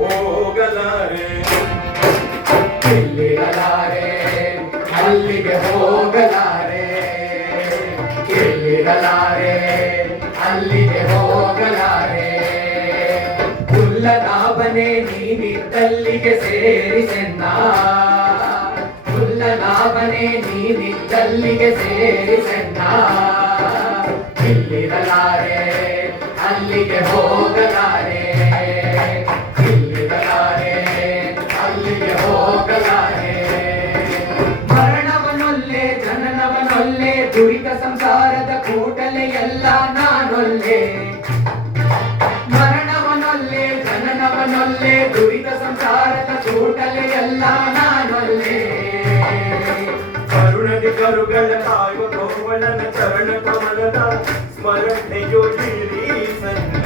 ಹೋಗಲಾರೆ ಇಲ್ಲಿರಲಾರೆ ಅಲ್ಲಿಗೆ ಹೋಗಲಾರೆ ಇಲ್ಲಿರಲಾರೆ ಅಲ್ಲಿಗೆ ಹೋಗಲಾರೆ ಕುಲ್ಲನಾಭನೇ ನೀನಿದ್ದಲ್ಲಿಗೆ ಸೇರಿಸೆನ್ನ ಕುಲ್ಲನಾಭನೇ ನೀನಿದ್ದಲ್ಲಿಗೆ ಸೇರಿಸೆನ್ನ ಇಲ್ಲಿರಲಾರೆ ಅಲ್ಲಿಗೆ ಹೋಗಲಾರೆ ಇಲ್ಲಿರಲಾರೆ ಅಲ್ಲಿಗೆ ಹೋಗಲಾರೆ ಮರಣವನೊಲ್ಲೆ ಜನನವನೊಲ್ಲೆ ದುರಿತ ಸಂಸಾರದ ಕೂಟಲೆ ಎಲ್ಲ ನಾನೊಲ್ಲೆ ಮರಣವನೊಲ್ಲೆ ಜನನವನೊಲ್ಲೆ ದುರಿತ ಸಂಸಾರದ ಕೂಟಲೆ ಎಲ್ಲ ನಾನೊಲ್ಲೆ ಕರುಣದಿ ಕರುಗಳ ಕಾಯುವ ಗೋವಳನ ಚರಣ ಕಮಲದ ಸ್ಮರಣೆಯೊಳಿರಿ ಸನ್ನ